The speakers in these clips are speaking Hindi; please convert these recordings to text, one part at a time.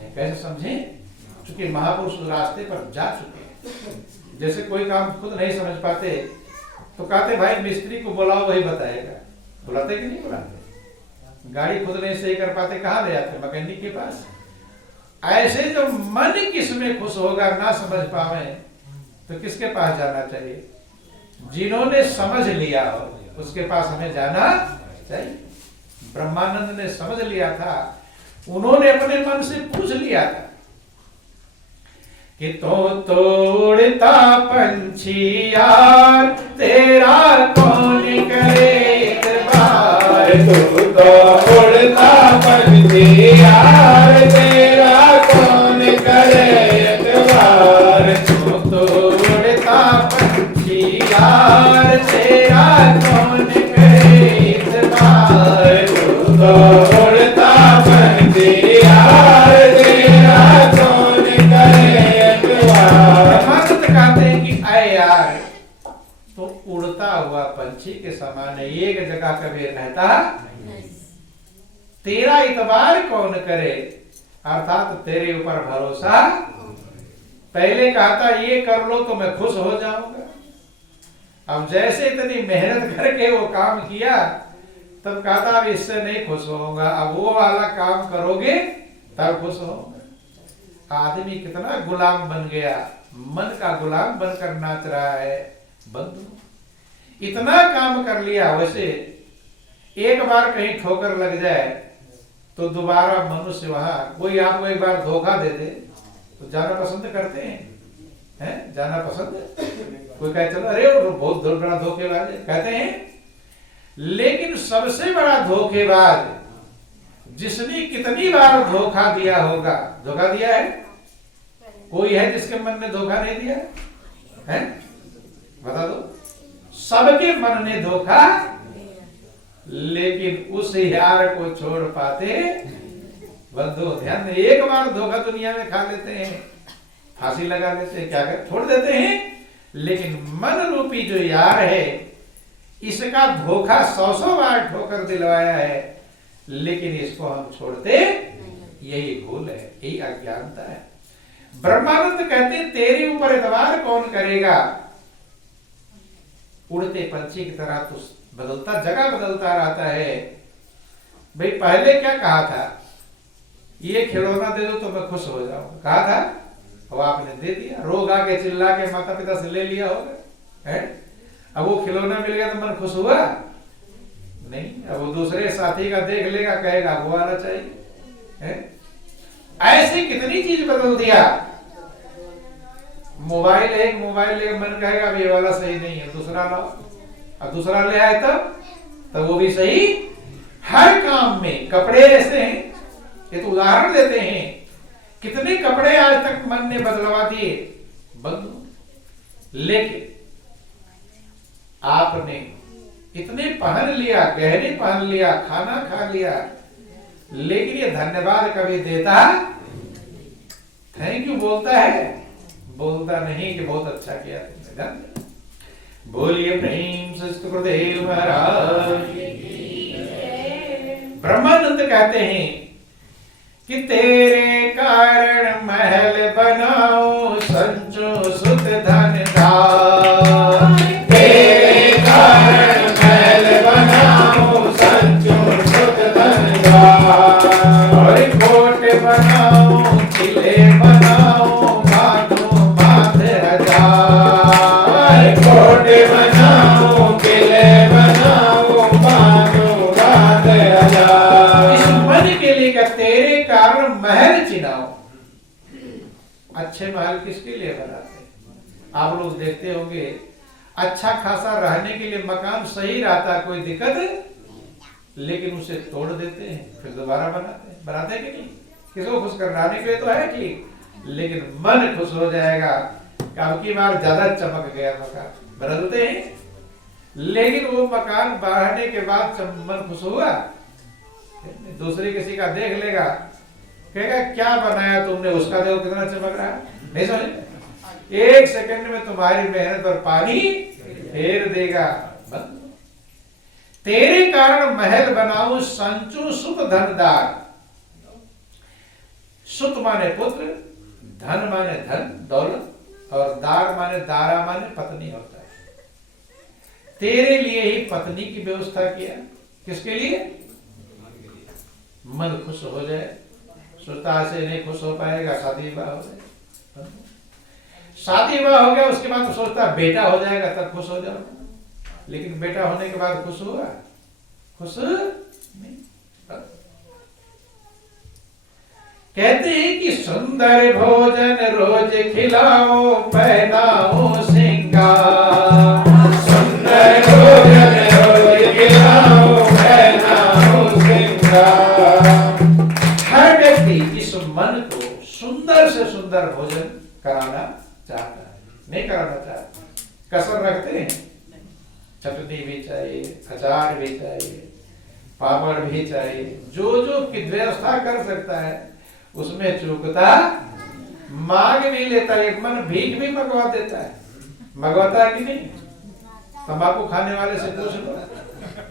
समझे। कैसे समझे? क्योंकि महापुरुष रास्ते पर जा चुके हैं। जैसे कोई काम खुद नहीं समझ पाते तो कहते भाई मिस्त्री को बुलाओ, वही बताएगा। बुलाते कि नहीं बुलाते? गाड़ी खुद नहीं सही कर पाते, कहाँ ले जाते? मैकेनिक के पास। ऐसे जो मन किसमें खुश होगा ना समझ पावे तो किसके पास जाना चाहिए? जिन्होंने समझ लिया हो उसके पास हमें जाना चाहिए। ब्रह्मानंद ने समझ लिया था, उन्होंने अपने मन से पूछ लिया था कि तो तोड़ता पंछी यार तेरा कौन करे इतबार, तू तोड़ता पंछी यार तेरा कौन करे इतबार, तू तोड़ता पंछी यार तेरा कौन करे इतबार, तू तोड़ता पंछी यार तेरा कौन करे इतबार। ब्रह्मानंद कहते हैं कि अय यार तो उड़ता हुआ पंछी के समान एक जगह कभी रहता तेरा इतबार कौन करे, अर्थात तेरे ऊपर भरोसा। पहले कहा था ये कर लो तो मैं खुश हो जाऊंगा, अब जैसे इतनी मेहनत करके वो काम किया तब कहा था अब इससे नहीं खुश होऊंगा, अब वो वाला काम करोगे तब खुश होऊंगा। आदमी कितना गुलाम बन गया, मन का गुलाम बनकर नाच रहा है। बंधु इतना काम कर लिया, वैसे एक बार कहीं ठोकर लग जाए तो दोबारा मनुष्य वहां, कोई आपको एक बार धोखा दे दे तो जाना पसंद करते हैं? जाना पसंद? कोई कहे चलो अरे वो बहुत बड़ा धोखेबाज है कहते हैं, लेकिन सबसे बड़ा धोखेबाज जिसने कितनी बार धोखा दिया होगा, धोखा दिया है? कोई है जिसके मन ने धोखा नहीं दिया है? बता दो। सबके मन ने धोखा, लेकिन उस यार को छोड़ पाते? बंधु ध्यान में, एक बार धोखा दुनिया में खा लेते हैं, फांसी लगा लेते हैं, क्या कर छोड़ देते हैं, लेकिन मन रूपी जो यार है इसका धोखा 100 बार ठोकर दिलवाया है, लेकिन इसको हम छोड़ते, यही भूल है, यही अज्ञानता है। ब्रह्मानंद कहते हैं तेरे ऊपर एतबार कौन करेगा? उड़ते पंछी की तरह तो बदलता, जगह बदलता रहता है। भाई पहले क्या कहा था? ये खिलौना दे दो तो मैं खुश हो जाऊंगा, कहा था, और आपने दे दिया। रोग आके चिल्ला के माता पिता से ले लिया होगा, है? अब वो खिलौना मिल गया तो मन खुश हुआ नहीं, अब वो दूसरे साथी का देख लेगा, कहेगा वो वाला चाहिए, है? ऐसे कितनी चीज बदल दिया। मोबाइल एक मोबाइल ले मन कहेगा अब ये वाला सही नहीं है, दूसरा लाओ, अब दूसरा ले आए तब वो भी सही। हर काम में कपड़े ऐसे हैं, ये तो उदाहरण देते हैं, कितने कपड़े आज तक मन ने बदलवा दिए बंधु, लेकिन आपने इतने पहन लिया, गहने पहन लिया, खाना खा लिया, लेकिन ये धन्यवाद कभी देता, थैंक यू बोलता है? बोलता नहीं कि बहुत अच्छा किया तुमने। बोलिए प्रेम से गुरुदेव महाराज। ब्रह्मानंद कहते हैं कि तेरे कारण महल बनाओ संचो सुत धन दार, तेरे कारण महल बनाओ संचो सुत धन दार, और कोट बनाओ किले बनाओ बांधो बांध हजार, कोट बनाओ किले बनाओ बांधो बांध हजार। इस मन के लिए का तेरे कारण महल चिनाओ। अच्छे महल किसके लिए बनाते हैं? आप लोग देखते होंगे, अच्छा खासा रहने के लिए मकान सही रहता, कोई दिक्कत, लेकिन उसे तोड़ देते हैं फिर दोबारा बनाते हैं कि नहीं? किसको खुश कराने के लिए तो है ठीक, लेकिन मन खुश हो जाएगा कि अब की बार ज्यादा चमक गया मकान, बदलते हैं। लेकिन वो मकान बढ़ने के बाद मन खुश हुआ, दूसरे किसी का देख लेगा, कहेगा क्या बनाया तुमने, उसका देखो कितना चमक रहा है, नहीं समझ? एक सेकंड में तुम्हारी मेहनत पर पानी फेर देगा। तेरे कारण महल बनाऊं संचू सुख धनदार। सुत माने पुत्र, धन माने धन दौलत, और दार माने दारा माने पत्नी होता है। तेरे लिए ही पत्नी की व्यवस्था किया। किसके लिए? मन खुश हो जाए। सोचता से नहीं खुश हो पाएगा, शादी विवाह हो जाए। शादी विवाह हो गया, उसके बाद तो सोचता बेटा हो जाएगा तब खुश हो जाऊंगा, लेकिन बेटा होने के बाद खुश हुआ? खुश नहीं। कहते हैं कि सुंदर भोजन रोज खिलाओ, पहनाओ श्रृंगार। सुंदर भोजन रोज खिलाओ, पहनाओ श्रृंगार। हर व्यक्ति इस मन को सुंदर से सुंदर भोजन कराना चाहता है, नहीं कराना चाहता। कसर रखते हैं, चटनी भी चाहिए, अचार भी चाहिए, पापड़ भी चाहिए, जो जो की व्यवस्था कर सकता है उसमें चूकता मांग भी लेता है। एक मन भीख भी मंगवा देता है। मंगवाता है कि नहीं? तंबाकू खाने वाले से पूछ लो,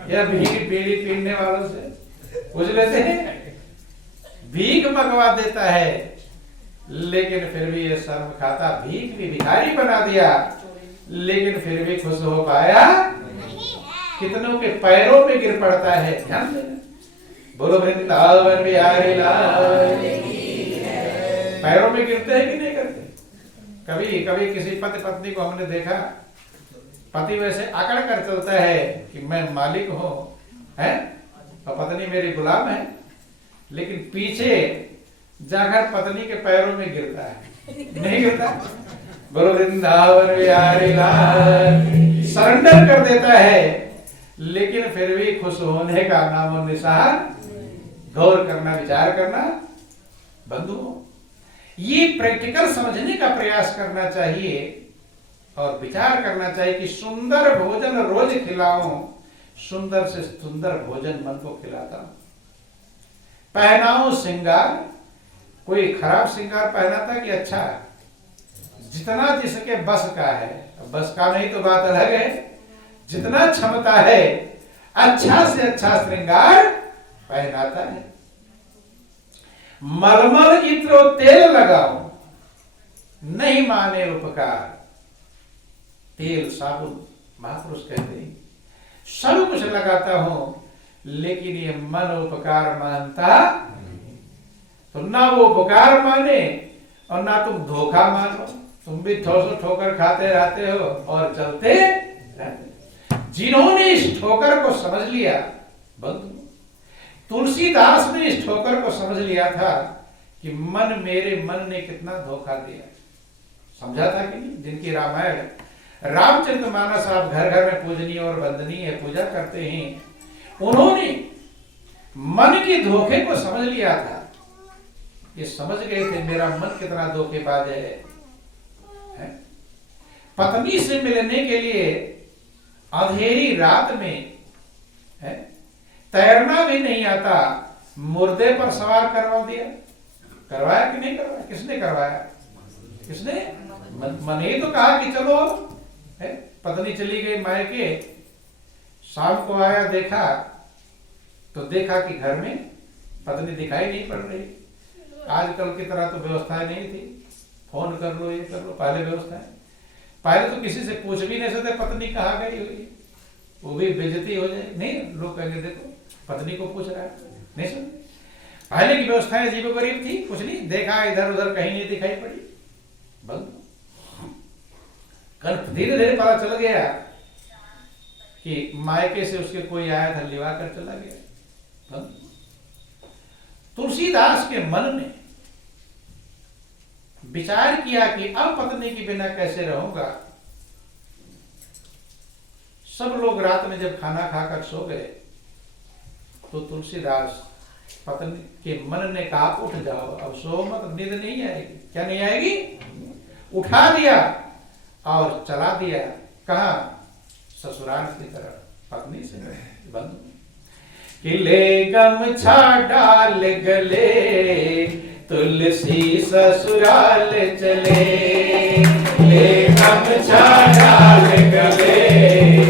या भीख बीड़ी पीने वालों से पूछ लेते हैं। भीख मंगवा देता है, लेकिन फिर भी ये शर्म खाता। भीख भी भिखारी बना दिया, लेकिन फिर भी खुश हो पाया? कितनों के पैरों में गिर पड़ता है। ध्यान देना। बोलो वृंदावन बिहारी लाल की जय। पैरों में गिरते हैं कि नहीं करते? कभी कभी किसी पति पत्नी को हमने देखा, पति वैसे अकड़ कर चलता है कि मैं मालिक हूं, है, और पत्नी मेरी गुलाम है, लेकिन पीछे जाकर पत्नी के पैरों में गिरता है। नहीं गिरता? बोलो वृंदावन बिहारी लाल। सरेंडर कर देता है, लेकिन फिर भी खुश होने का नामो निशान। गौर करना, विचार करना बंधुओं, ये प्रैक्टिकल समझने का प्रयास करना चाहिए और विचार करना चाहिए कि सुंदर भोजन रोज खिलाऊं, सुंदर से सुंदर भोजन मन को खिलाता हूं। पहनाऊं श्रृंगार। कोई खराब श्रृंगार पहनाता कि अच्छा? जितना जिसके बस का है, बस का नहीं तो बात अलग है, जितना क्षमता है अच्छा से अच्छा श्रृंगार पहनाता है। मलमल इत्र तेल लगाओ, नहीं माने उपकार। तेल साबुन महापुरुष कहते हैं सब कुछ लगाता हूं, लेकिन ये मन उपकार मानता तो ना वो उपकार माने और ना तुम धोखा मानो। तुम भी ठोकर खाते रहते हो और चलते रहते। जिन्होंने इस ठोकर को समझ लिया, बंधु, तुलसीदास ने इस ठोकर को समझ लिया था कि मेरे मन ने कितना धोखा दिया। समझा था कि नहीं? जिनकी रामायण रामचरितमानस आप घर घर में पूजनीय और वंदनीय पूजा करते हैं, उन्होंने मन के धोखे को समझ लिया था। ये समझ गए थे मेरा मन कितना धोखेबाज है। पत्नी से मिलने के लिए अंधेरी रात में, है, तैरना भी नहीं आता, मुर्दे पर सवार करवा दिया। करवाया कि नहीं करवाया? किसने करवाया? किसने? मन ही तो कहा कि चलो, है। पत्नी चली गई मायके, शाम को आया, देखा तो देखा कि घर में पत्नी दिखाई नहीं पड़ रही। आजकल की तरह तो व्यवस्थाएं नहीं थी, फोन कर लो, ये कर लो। पहले व्यवस्थाएं, पहले तो किसी से पूछ भी नहीं सकते पत्नी कहाँ गई हुई, वो भी बेइज्जती हो जाए। नहीं, लोग कहेंगे देखो पत्नी को पूछ रहा है, नहीं सुन। पहले की व्यवस्थाएं अजीब गरीब थी, कुछ नहीं देखा, इधर उधर कहीं नहीं दिखाई पड़ी। बंद। कल धीरे धीरे पता चल गया कि मायके से उसके कोई आया था, लिवा कर चला गया। बंद। तुलसीदास के मन में विचार किया कि अब पत्नी के बिना कैसे रहूंगा। सब लोग रात में जब खाना खाकर सो गए तो तुलसीदास पत्नी के मन ने कहा उठ जाओ, अब सो मत, नींद नहीं आएगी। क्या नहीं आएगी? उठा दिया और चला दिया। कहा? ससुराल की तरफ, पत्नी से बंद। किले गमछा डाल गले, तुलसी ससुराल चले। ले गमछा डाल गले,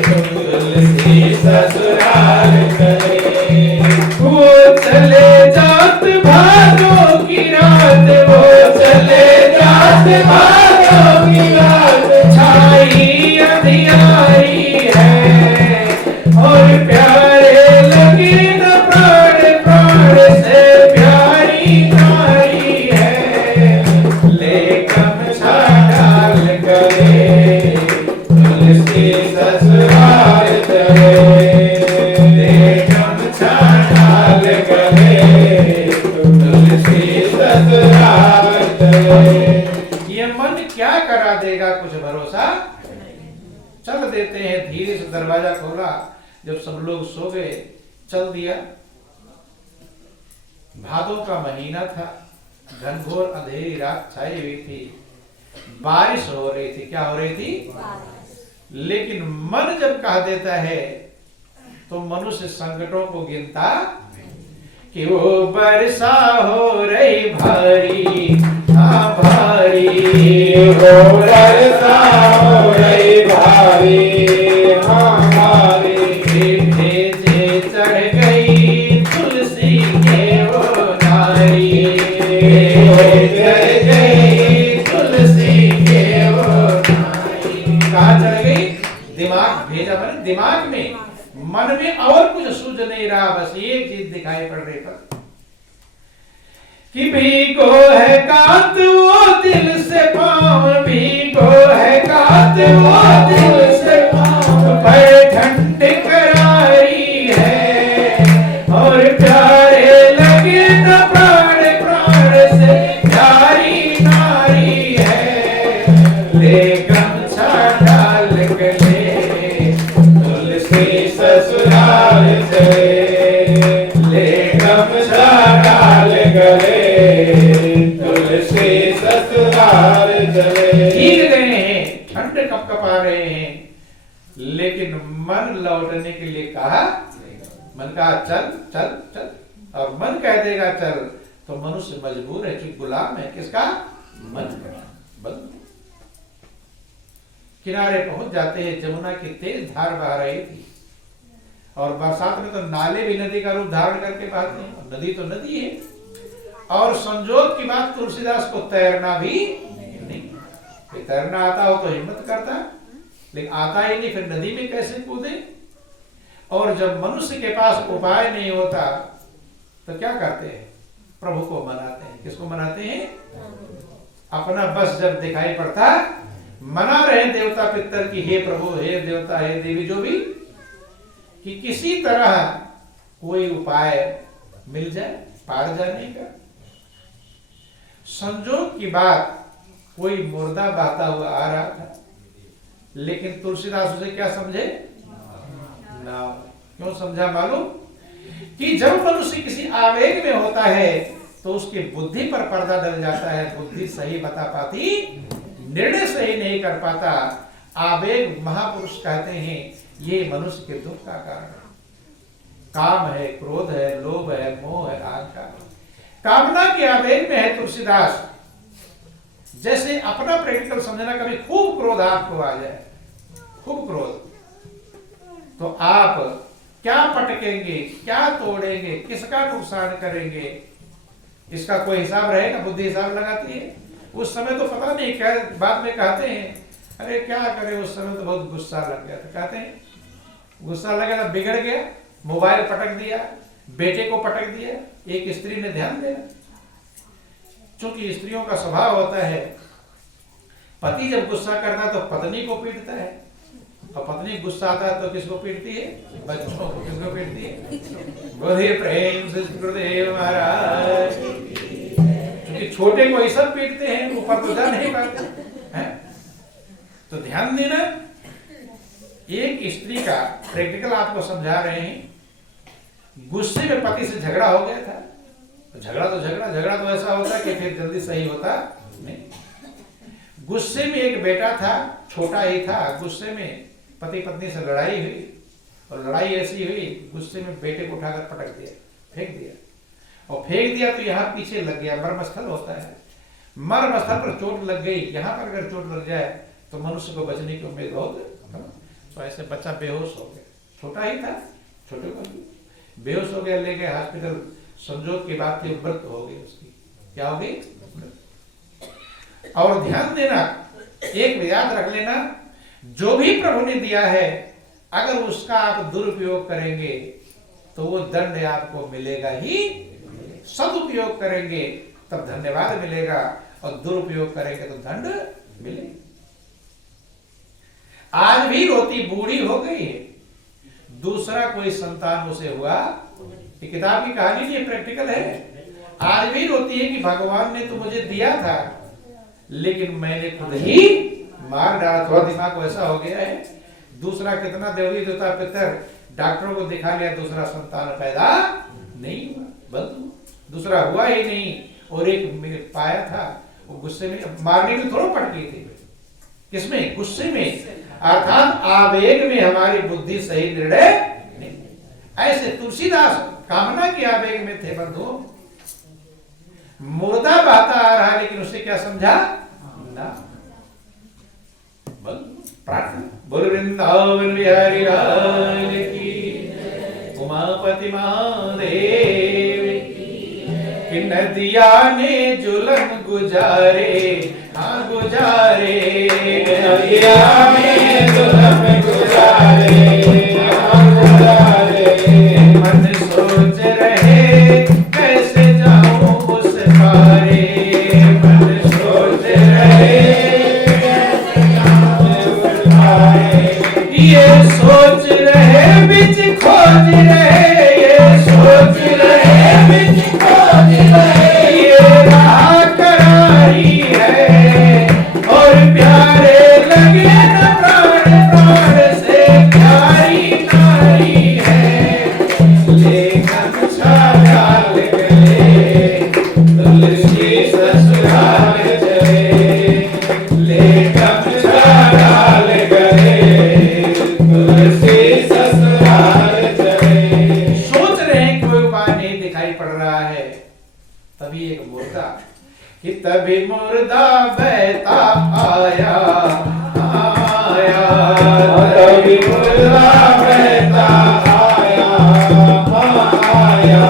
तुलसी ससुराल चले। वो चले जात भादों की रात, कर देते हैं। धीरे से दरवाजा खोला, जब सब लोग सो गए, चल दिया। भादों का महीना था, घनघोर अंधेरी रात छाई हुई थी, बारिश हो रही थी। क्या हो रही थी? लेकिन मन जब कह देता है तो मनुष्य संकटों को गिनता कि वो वर्षा हो रही भारी, हाँ भारी, वो वर्षा हो रही भारी, हाँ भारी, भेजे चढ़ गई तुलसी के वो नारी, चढ़ गई तुलसी के वो नारी। कहाँ चढ़ गई? दिमाग भेजा, मैंने दिमाग में, मन में और कुछ सूझ नहीं रहा, बस एक चीज दिखाई पड़ रही पर कि भीगो है कांत वो दिल से पाँव, भीगो है कांत वो दिल से पाँव, पर ठंड करारी है और प्यारे लगे न प्राण प्राण से प्यारी नारी है। ले गमछा डाल गले तुलसी ससुराल चले, ले गमछा डाल गले तुलसी ससुराल चले। भीग गए हैं, ठंड कपकपा रहे हैं, लेकिन मन लौटने के लिए कहा, मन कहा चल चल चल, और मन कह देगा चल तो मनुष्य मजबूर है, क्योंकि गुलाम है किसका? मन का। बंद। किनारे पहुंच जाते हैं, जमुना की तेज धार बह रही थी, और बरसात में तो नाले भी नदी का रूप धारण करके बहते हैं, नदी तो नदी है। और संजोग की बात, तुलसीदास को तैरना भी नहीं, तैरना आता हो तो हिम्मत करता, लेकिन आता ही नहीं, फिर नदी में कैसे कूदे? और जब मनुष्य के पास उपाय नहीं होता तो क्या करते हैं? प्रभु को मनाते हैं। किसको मनाते हैं? अपना बस जब दिखाई पड़ता, मना रहे देवता पितर की, हे प्रभु, हे देवता, हे देवी, जो भी, कि किसी तरह कोई उपाय मिल जाए पार जाने का। संजोग की बात, कोई मुर्दा बहता हुआ आ रहा था, लेकिन तुलसीदास उसे क्या समझे? ना। क्यों समझा मालूम? कि जब मनुष्य किसी आवेग में होता है तो उसकी बुद्धि पर पर्दा डल जाता है, बुद्धि सही बता पाती, निर्णय सही नहीं कर पाता। आवेग, महापुरुष कहते हैं, ये मनुष्य के दुख का कारण है। काम है, क्रोध है, लोभ है, मोह है, अहंकार, कामना के आवेग में है तुलसीदास। जैसे अपना प्रैक्टिकल समझना, कभी खूब क्रोध आपको आ जाए, खूब क्रोध, तो आप क्या पटकेंगे, क्या तोड़ेंगे, किसका नुकसान करेंगे, इसका कोई हिसाब रहेगा? बुद्धि हिसाब लगाती है। उस समय तो पता नहीं, क्या बाद में कहते हैं, अरे क्या करे, उस समय तो बहुत गुस्सा लग गया था। कहते हैं गुस्सा लगा था, बिगड़ गया, मोबाइल पटक दिया, बेटे को पटक दिया। एक स्त्री ने ध्यान देना, चूंकि स्त्रियों का स्वभाव होता है, पति जब गुस्सा करता है तो पत्नी को पीटता है, और पत्नी गुस्सा आता है तो किसको पीटती है? बच्चों को। किसको पीटती है? बोलिए प्रेम से गुरुदेव महाराज। क्योंकि छोटे को ही सब पीटते हैं, ऊपर तो जा नहीं पाते हैं। तो ध्यान देना, एक स्त्री का प्रैक्टिकल आपको समझा रहे हैं, गुस्से में पति से झगड़ा हो गया था। तो झगड़ा तो ऐसा होता है कि फिर जल्दी सही होता नहीं। गुस्से में एक बेटा था, छोटा ही था, गुस्से में पति पत्नी से लड़ाई हुई, और लड़ाई ऐसी हुई, गुस्से में बेटे को उठाकर पटक दिया, फेंक दिया, और फेंक दिया तो यहाँ पीछे लग गया। मर्मस्थल होता है, मर्मस्थल पर चोट लग गई। यहाँ पर अगर चोट लग जाए तो मनुष्य को बचने की उम्मीद बहुत। तो ऐसे बच्चा बेहोश हो गया, छोटा ही था, छोटे को बेहोश हो गया, ले गए हॉस्पिटल। संजोग की बात थी, मृत्यु हो गई उसकी। क्या हो गई? और ध्यान देना, एक याद रख लेना, जो भी प्रभु ने दिया है, अगर उसका आप दुरुपयोग करेंगे तो वो दंड आपको मिलेगा ही। सदुपयोग करेंगे तब धन्यवाद मिलेगा, और दुरुपयोग करेंगे तो दंड मिलेगा। आज भी रोती बूढ़ी हो गई है, दूसरा कोई संतान उसे हुआ। ये किताब की कहानी नहीं, प्रैक्टिकल है। आज भी रोती है कि भगवान ने तो मुझे दिया था, लेकिन मैंने खुद ही मार डाला। थोड़ा दिमाग वैसा हो गया है, दूसरा कितना देवी देवता पितर डॉक्टरों को दिखा लिया, दूसरा संतान पैदा नहीं हुआ, बंधु दूसरा हुआ ही नहीं। और एक पाया था, वो गुस्से में मारने में थोड़ा पट गई थी, किसमें? गुस्से में, अर्थात आवेग में हमारी बुद्धि सही निर्णय नहीं। ऐसे तुलसीदास कामना के आवेग में थे बंधु, मुर्दा बहता आ रहा लेकिन उसने क्या समझा ना। प्रार्थना बोल वृंदावन बिहारी लाल की, उमापति महादेव की। नदिया ने जुलम गुजारे, हाँ गुजारे, नदिया ने जुलम गुजारे, हाँ गुजारे। मन सोच रहे कैसे जाऊं उस पारे, मन सोच रहे ये सोच रहे बिच खोज रहे, ये सोच रहे बिच खोज रहे। ये राह करारी है और प्यारे लगे न प्राण, प्राण से प्यारी नारी है। लेखन छाल गले तुलसी ससुराल चले, लेखन छाल गले तुलसी ससुराल चले। सोच रहे हैं कोई उपाय नहीं दिखाई पड़ रहा है, तभी एक मुर्दा कि तभी मुर्दा बहता आया, आया तभी मुर्दा बहता आया, आया।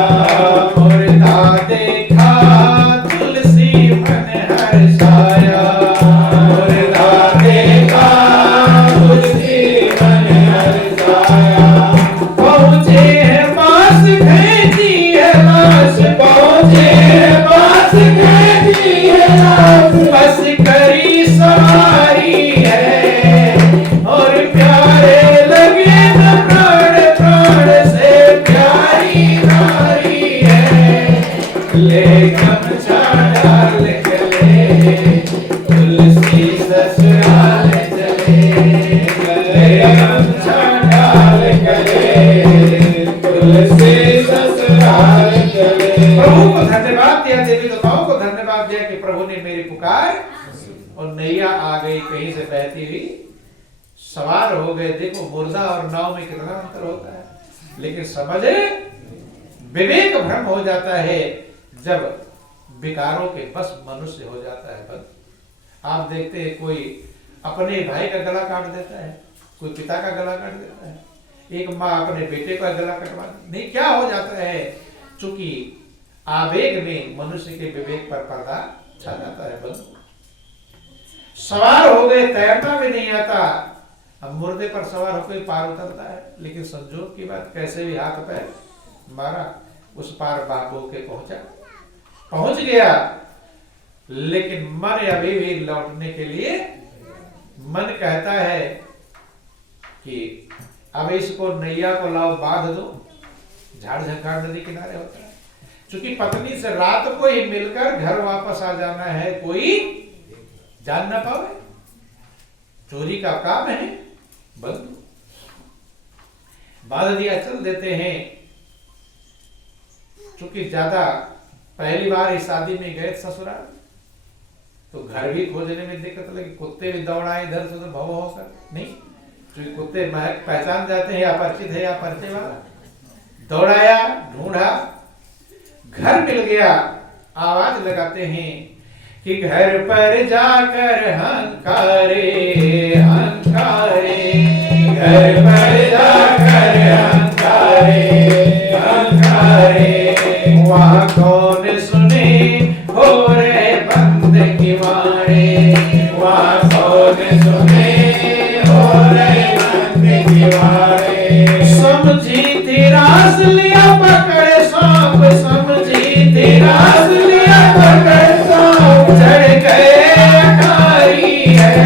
मुर्दा देखा तुलसी मन हर्षाया, मुर्दा देखा तुलसी मन हर्षाया। पहुंचे हैं पास भेजी है लाश, पहुंचे हैं पास भेजी है लाश। बस करी सवारी है और प्यारे लगे न प्राण, प्राण से प्यारी नारी है। ले गमछा डाल गले तुलसी ससुराल चले, ले गमछा डाल गले तुलसी ससुराल चले। प्रभु को धन्यवाद दिया, देवी देवताओं को धन्यवाद दिया कि प्रभु ने मेरी पुकार, और नैया आ गई कहीं से बहती हुई, सवार हो गए। देखो मुर्दा और नाव में कितना अंतर होता है, लेकिन समझे विवेक भ्रम हो जाता है जब विकारों के बस मनुष्य हो जाता है। बस आप देखते हैं कोई अपने भाई का गला काट देता है, कोई पिता का गला काट देता है, एक माँ अपने बेटे का गला कटवा नहीं, क्या हो जाता है? चूंकि आवेग में मनुष्य के विवेक पर पर्दा छा जाता है। बस सवार हो गए, तैरना भी नहीं आता, अब मुर्दे पर सवार होकर पार उतरता है, लेकिन संजोग की बात कैसे भी हाथ पैर मारा, उस पार बाबू के पहुंच गया। लेकिन मन अभी भी लौटने के लिए मन कहता है कि अब इसको नैया को लाओ बांध दो, झाड़ झंकार नदी किनारे होता है। चूंकि पत्नी से रात को ही मिलकर घर वापस आ जाना है, कोई जान ना पावे, चोरी का काम है, बंद बांध दिया, चल देते हैं। चूंकि ज्यादा पहली बार इस शादी में गए ससुराल, तो घर भी खोजने में दिक्कत लगी, कुत्ते भी दौड़ाए इधर से उधर भव होकर, नहीं क्योंकि कुत्ते पहचान जाते हैं अपरिचित है या परिचय वाला, दौड़ाया, ढूंढा, घर मिल गया। आवाज लगाते हैं कि घर पर जाकर हंकारे, हंकारे, घर पर जाकर हंकारे, हंकारे। वहाँ कौन सुने हो रहे बंद किवाड़े, वहाँ कौन सुने हो रहे बंद किवाड़े। समझी थी रास लिया पकड़ सांप, समझी थी रास लिया पकड़ सांप, चढ़ गए अटारी है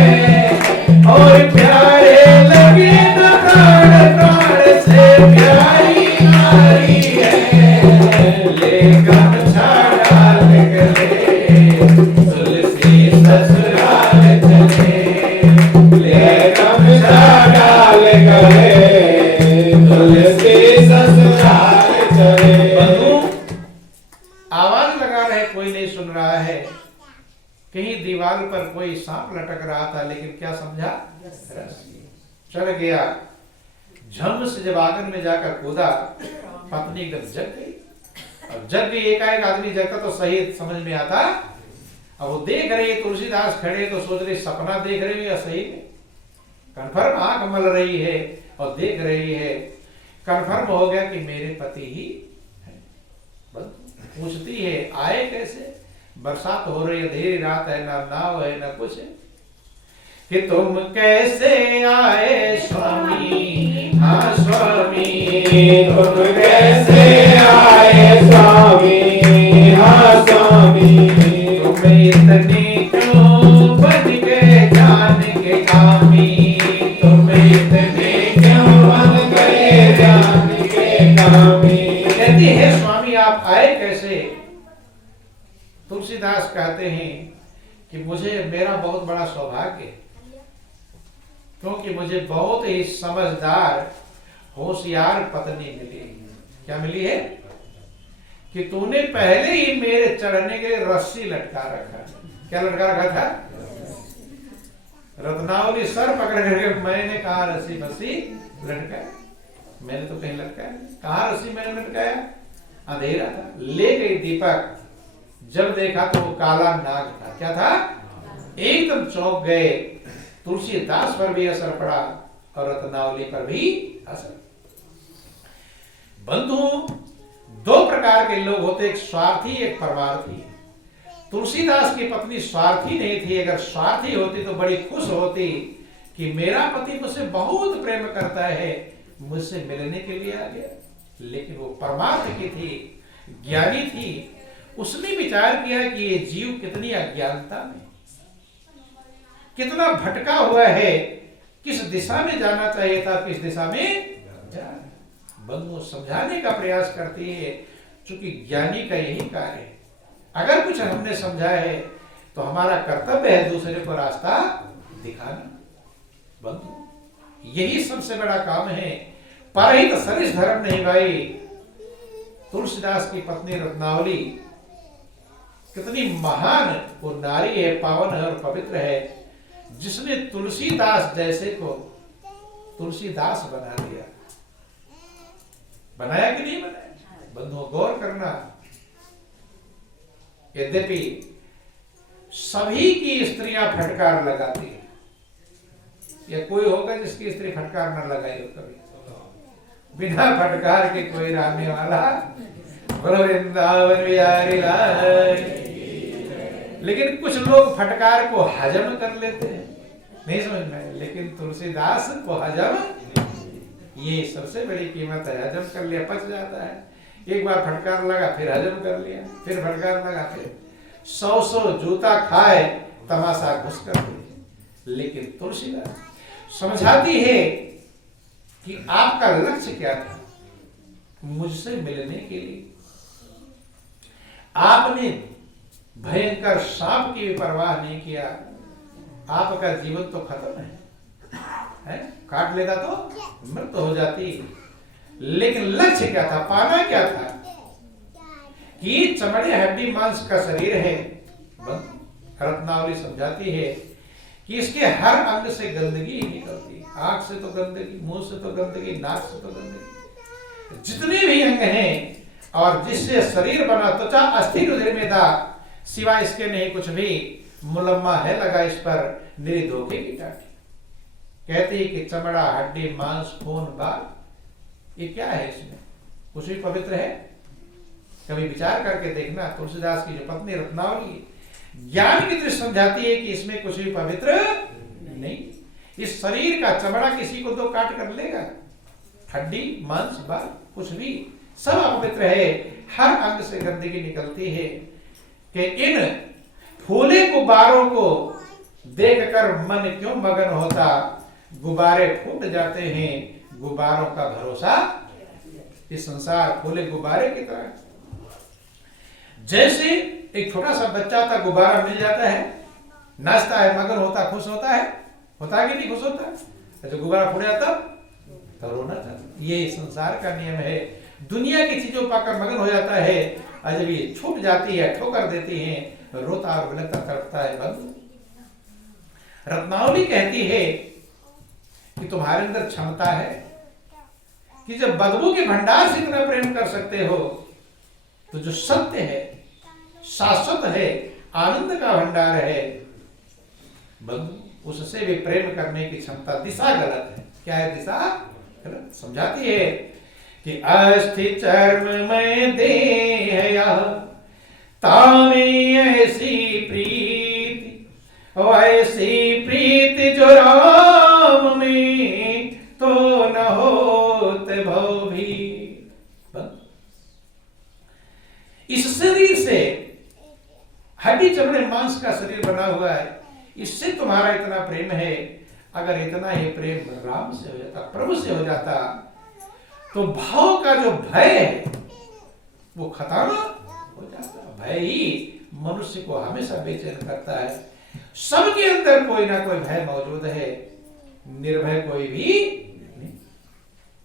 और प्यारे लगे न प्राण, प्राण से प्यारी नारी है। ले गमछा डाल गले तुलसी ससुराल चले, ले गमछा डाल कहीं दीवार पर कोई सांप लटक रहा था, लेकिन क्या समझा? रस्सी। चल गया, झम से जब आंगन में जाकर कूदा, पत्नी एकदम जग गई। अब जग गई, एकाएक आदमी जगता तो सही समझ में आता। अब वो देख रही, तुलसीदास खड़े, तो सोच रही सपना देख रही है या सही में। कन्फर्म आंख मल रही है और देख रही है, कन्फर्म हो गया कि मेरे पति ही है। बस पूछती है आए कैसे? बरसात हो रही है, अंधेरी रात है, ना नाव है ना कुछ है, कि तुम कैसे आए स्वामी? हाँ स्वामी, तुम कैसे आए स्वामी? हाँ स्वामी, तुम्हें इतने क्यों बन गए जान के कामी? तुम्हें इतने क्यों बन गए जान के कामी? कहती है स्वामी आप आए कैसे? तुलसीदास कहते हैं कि मुझे मेरा बहुत बड़ा सौभाग्य है, क्योंकि मुझे बहुत ही समझदार होशियार पत्नी मिली है। क्या मिली है? कि तूने पहले ही मेरे चढ़ने के लिए रस्सी लटका रखा है। क्या लटका रखा था? रत्नावली सर पकड़ करके, मैंने कहा रस्सी बसी लटकाया? मैंने तो कहीं लटकाया नहीं। कहा रस्सी मैंने लटकाया? अंधेरा था, ले गई दीपक, जब देखा तो वो काला नाग था। क्या था? एकदम चौंक गए। तुलसीदास पर भी असर पड़ा और रत्नावली पर भी असर। बंधुओं, दो प्रकार के लोग होते, एक स्वार्थी एक परमार्थी। तुलसीदास की पत्नी स्वार्थी नहीं थी। अगर स्वार्थी होती तो बड़ी खुश होती कि मेरा पति मुझसे बहुत प्रेम करता है, मुझसे मिलने के लिए आ गया। लेकिन वो परमार्थ की थी, ज्ञानी थी। उसने विचार किया कि ये जीव कितनी अज्ञानता में, कितना भटका हुआ है, किस दिशा में जाना चाहिए था, किस दिशा में जा। बंधु समझाने का प्रयास करती है, चूंकि ज्ञानी का यही कार्य है। अगर कुछ हमने समझा है तो हमारा कर्तव्य है दूसरे को रास्ता दिखाना। बंधु यही सबसे बड़ा काम है। परहित सरिस धर्म नहीं भाई। तुलसीदास की पत्नी रत्नावली कितनी महान वो नारी है, पावन है और पवित्र है, जिसने तुलसीदास जैसे को तुलसीदास बना दिया। बनाया कि नहीं बनाया? बंधुओं गौर करना। यद्यपि सभी की स्त्रियां फटकार लगाती है, या कोई होगा जिसकी स्त्री फटकार न लगाई हो कभी? बिना फटकार के कोई रहने वाला बोलो वृंदावन बिहारी लाल। लेकिन कुछ लोग फटकार को हजम कर लेते हैं, नहीं समझ में। लेकिन तुलसीदास को हजम, ये सबसे बड़ी कीमत है। हजम कर लिया, पच जाता है। एक बार फटकार लगा, फिर हजम कर लिया, फिर फटकार लगा, फिर 100 जूता खाए, तमाशा घुस कर दिए। लेकिन तुलसीदास समझाती है कि आपका लक्ष्य क्या था? मुझसे मिलने के लिए आपने भयंकर सांप की भी परवाह नहीं किया। आपका जीवन तो खत्म है? काट लेता तो मृत्यु हो जाती। लेकिन लक्ष्य क्या था? पाना क्या था? कि चमड़े हड्डी मांस का शरीर है। रत्नावली समझाती है कि इसके हर अंग से गंदगी ही निकलती। आंख से तो गंदगी, मुंह से तो गंदगी, नाक से तो गंदगी, जितने भी अंग हैं और जिससे शरीर बना, त्वचा अस्थि रुधिर में था, सिवाय इसके नहीं कुछ भी। मुलम्मा है लगा इस पर, निरी धोखे की टाटी। कहती है कि चमड़ा हड्डी मांस खून बाल, ये क्या है? इसमें कुछ भी पवित्र है? कभी विचार करके देखना। तुलसीदास की जो पत्नी रत्नावली ज्ञान की दृष्टि समझाती है कि इसमें कुछ भी पवित्र नहीं। इस शरीर का चमड़ा किसी को तो काट कर लेगा, हड्डी मांस बाल कुछ भी सब अपवित्र है। हर अंग से गंदगी निकलती है। कि इन फूले गुब्बारों को देखकर मन क्यों मगन होता? गुब्बारे फूट जाते हैं, गुब्बारों का भरोसा। इस संसार फूले गुब्बारे की तरह, जैसे एक छोटा सा बच्चा था, गुब्बारा मिल जाता है, नाचता है, मगन होता, खुश होता है, होता है कि नहीं खुश होता है? तो गुब्बारा फूट जाता तो रोना चाहता। ये संसार का नियम है। दुनिया की चीजों पाकर मगन हो जाता है और जब ये छूट जाती है, ठोकर देती हैं, रोता और बिलखता तड़पता है बंधु। रत्नावली कहती है कि तुम्हारे अंदर क्षमता है कि जब बदबू के भंडार से इतना प्रेम कर सकते हो, तो जो सत्य है, शाश्वत है, आनंद का भंडार है बंधु, उससे भी प्रेम करने की क्षमता। दिशा गलत है। क्या है दिशा? गलत। समझाती है कि अस्थि चर्म में देह तामे ऐसी प्रीति, ऐसी प्रीति जो राम में तो न होत भव भी। इस शरीर से, हड्डी चमड़े मांस का शरीर बना हुआ है, इससे तुम्हारा इतना प्रेम है। अगर इतना ही प्रेम राम से हो जाता, प्रभु से हो जाता, तो भाव का जो भय है वो खत्म हो जाता। भय ही मनुष्य को हमेशा बेचैन करता है। सबके अंदर कोई ना कोई भय मौजूद है, निर्भय कोई भी नहीं।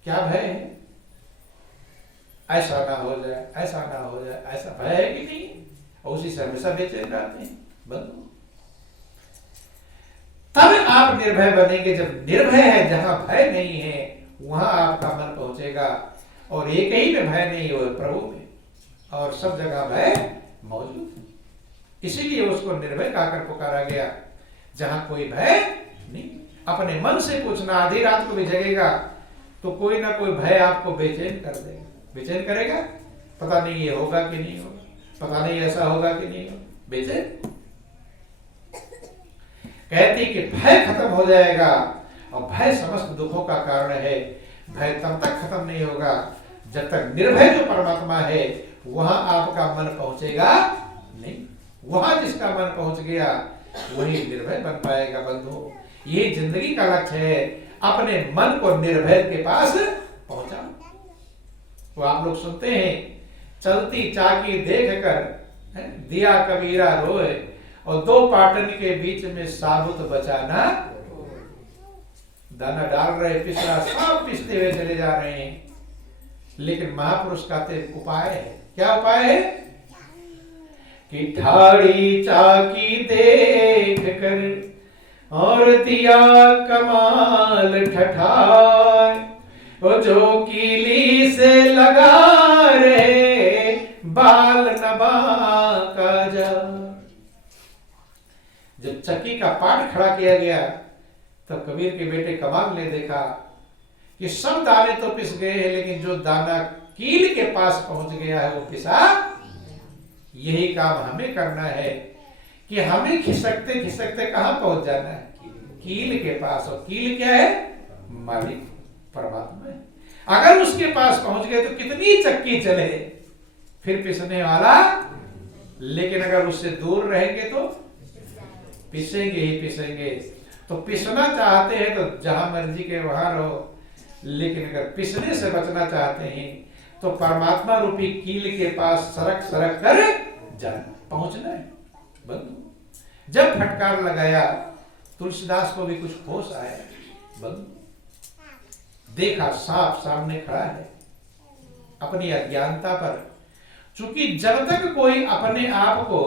क्या भय है? ऐसा ना हो जाए, ऐसा ना हो जाए, ऐसा भय है कि नहीं? और उसी से हमेशा बेचैन रहते हैं बंधु। तब आप निर्भय बनेंगे। जब निर्भय है, जहां भय नहीं है, वहां आपका मन पहुंचेगा। और एक ही में भय नहीं हो, प्रभु में, और सब जगह भय मौजूद है। इसीलिए उसको निर्भय कहकर पुकारा गया, जहां कोई भय नहीं। अपने मन से पूछना, आधी रात को भी जगेगा तो कोई ना कोई भय आपको बेचैन कर देगा। बेचैन करेगा, पता नहीं ये होगा कि नहीं होगा, पता नहीं ऐसा होगा कि नहीं होगा, बेचैन। कहती कि भय खत्म हो जाएगा, और भय समस्त दुखों का कारण है। भय तब तक खत्म नहीं होगा जब तक निर्भय जो परमात्मा है वहां आपका मन पहुंचेगा नहीं। वहां जिसका मन पहुंच गया वही निर्भय बन पाएगा बंधु। ये जिंदगी का लक्ष्य है, अपने मन को निर्भय के पास पहुंचा। तो आप लोग सुनते हैं, चलती चाकी देख कर दिया कबीरा रोए, और दो पाटन के बीच में साबुत बचाना। दाना डाल रहे, पिस रहा, सब पिसते हुए चले जा रहे हैं, लेकिन महापुरुष कहते उपाय है। क्या उपाय है? कि ठाड़ी चाकी देख कर और दिया कमाल ठठाए, वो जो कीली से लगा रहे बाल नबा का जा। जब चक्की का पाट खड़ा किया गया तब कबीर के बेटे कमाल ने देखा कि सब दाने तो पिस गए हैं, लेकिन जो दाना कील के पास पहुंच गया है वो पिसा। यही काम हमें करना है कि हमें खिसकते खिसकते कहां पहुंच जाना है? कील के पास। और कील क्या है? मालिक परमात्मा है। अगर उसके पास पहुंच गए तो कितनी चक्की चले, फिर पिसने वाला। लेकिन अगर उससे दूर रहेंगे तो पिसेंगे ही पिसेंगे। तो पिसना चाहते हैं तो जहां मर्जी के वहां रहो, लेकिन अगर पिसने से बचना चाहते हैं तो परमात्मा रूपी कील के पास सरक सरक कर जाना, पहुंचना है बंधु। जब फटकार लगाया तुलसीदास को भी कुछ होश आया बंधु। देखा सांप सामने खड़ा है, अपनी अज्ञानता पर। चूंकि जब तक कोई अपने आप को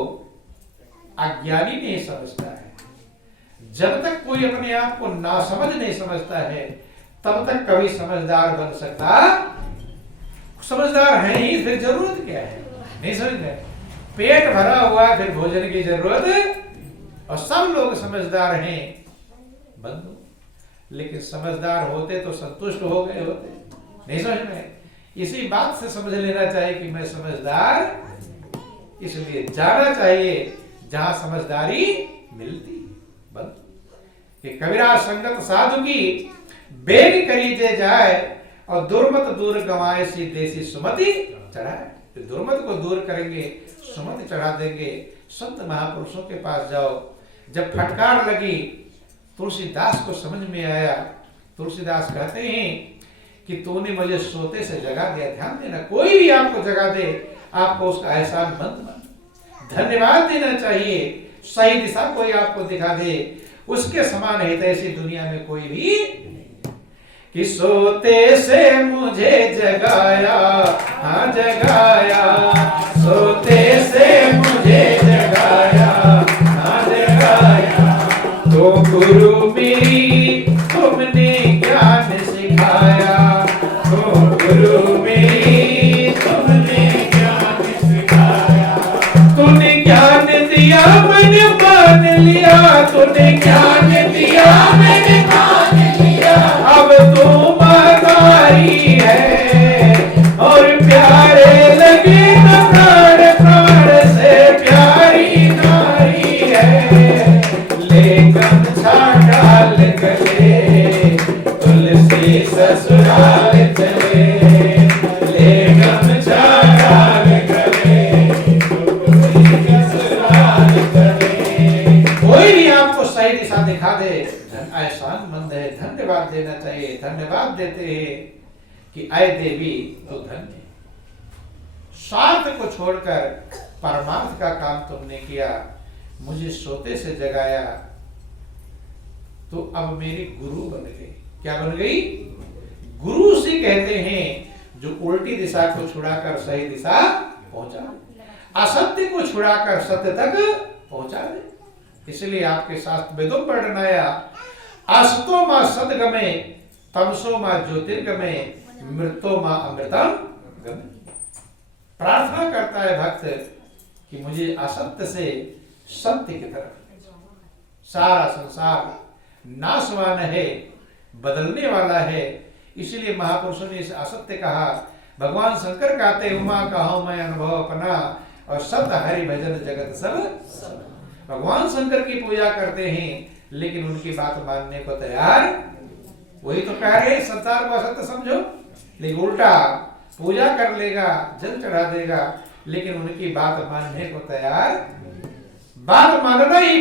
अज्ञानी नहीं समझता है, जब तक कोई अपने आप को नासमझ नहीं समझता है, तब तक कभी समझदार बन सकता। समझदार है ही, फिर जरूरत क्या है? नहीं समझ रहे। पेट भरा हुआ, फिर भोजन की जरूरत। और सब लोग समझदार हैं बंधु, लेकिन समझदार होते तो संतुष्ट हो गए होते। नहीं समझ में? इसी बात से समझ लेना चाहिए कि मैं समझदार, इसलिए जाना चाहिए जहां समझदारी मिलती बंधु। कि कबीरा संगत साधु की बेग करीजे जाए, और दुर्मत दूर गंवाए सी देसी सुमति चढ़ाए। तो दुर्मत को दूर करेंगे, सुमति चढ़ा देंगे। संत महापुरुषों के पास जाओ। जब फटकार लगी, तुलसीदास को समझ में आया। तुलसीदास कहते हैं कि तूने मुझे सोते से जगा दिया। ध्यान देना, कोई भी आपको जगा दे, आपको उसका एहसान मंद धन्यवाद देना चाहिए। सही दिशा कोई आपको दिखा दे, उसके समान हितैषी दुनिया में कोई भी नहीं। कि सोते से मुझे जगाया, हाँ जगाया, सोते से मुझे जगाया, हाँ जगाया। तो गुरु मेरी तुमने ज्ञान सिखाया, तो गुरु मेरी तुमने ज्ञान सिखाया। तूने ज्ञान दिया मैंने मान लिया, तूने ज्ञान दिया मैंने मान लिया। अब तू मदारी है और प्यारे लगे न प्राण, प्राण से प्यारी नारी है। लेकिन डाल गले तुलसी ससुराल चले, लेकिन डाल गले तुलसी ससुराल चले। कोई भी आपको सही दिशा दिखा दे, एहसान मंद है, धन्यवाद देना चाहिए। धन्यवाद देते हैं कि आय देवी तो धन्य। स्वार्थ को छोड़कर परमार्थ का काम तुमने किया, मुझे सोते से जगाया, तो अब मेरी गुरु बन गई। क्या बन गई? गुरु से कहते हैं जो उल्टी दिशा को छुड़ाकर सही दिशा पहुंचा, असत्य को छुड़ाकर सत्य तक पहुंचा दे। इसलिए आपके शास्त्र वेदों पर वर्णनाया, असतो मां सदगमे, तमसो मां ज्योतिर्गमे, मृतो मां अमृतम गमे। प्रार्थना करता है भक्त कि मुझे असत्य से सत्य की तरफ। सारा संसार नाशवान है, बदलने वाला है, इसलिए महापुरुषों ने इसे असत्य कहा। भगवान शंकर कहते उमा कहो मैं अनुभव अपना, और सत्य हरि भजन जगत सब। भगवान शंकर की पूजा करते हैं लेकिन उनकी बात मानने को तैयार, वही तो कह रहे संसार को असत्य समझो, लेकिन उल्टा पूजा कर लेगा, जल चढ़ा देगा, लेकिन उनकी बात मानने को तैयार। बात मानना ही